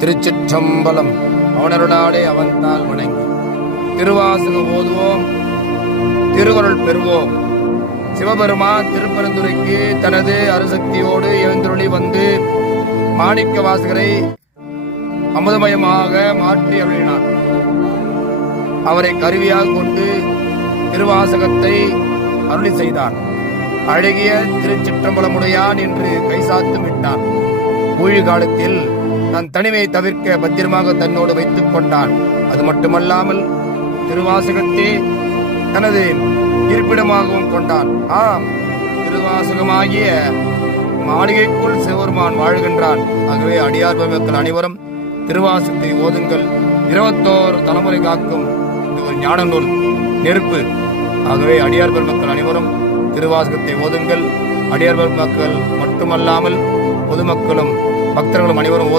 திருச்சிற்றம்பலம். அவனருளாலே அவன்தால் வணங்கி திருவாசகம் ஓதுவோம், திருக்குறள் பெறுவோம். சிவபெருமான் திருப்பெருந்துறைக்கு தனது அருசக்தியோடு எழுந்தருளி வந்து மாணிக்க வாசகரை அமுதமயமாக மாற்றி அருளினார். அவரை கருவியாக கொண்டு திருவாசகத்தை அருளி செய்தார். அழகிய திருச்சிற்றம்பலமுடையான் என்று கைசாத்து விட்டான். ஊழி காலத்தில் தன் தனிமையை தவிர்க்க பத்திரமாக தன்னோடு வைத்துக் கொண்டான். அது மட்டுமல்லாமல் திருவாசகத்தை தனது இருப்பிடமாகவும் கொண்டான். ஆம், திருவாசகமாகிய மாளிகைக்குள் சிவபெருமான் வாழ்கின்றான். ஆகவே அடியார் பெருமக்கள் அனைவரும் திருவாசகத்தை ஓதுங்கள். 21 தலைமுறை காக்கும் இது ஒரு ஞான நூல், நெருப்பு. ஆகவே அடியார் பெருமக்கள் அனைவரும் திருவாசகத்தை ஓதுங்கள். அடியார் பெருமக்கள் மட்டுமல்லாமல் பொதுமக்களும் பக்தர்களும் அனைவரும் ஓது.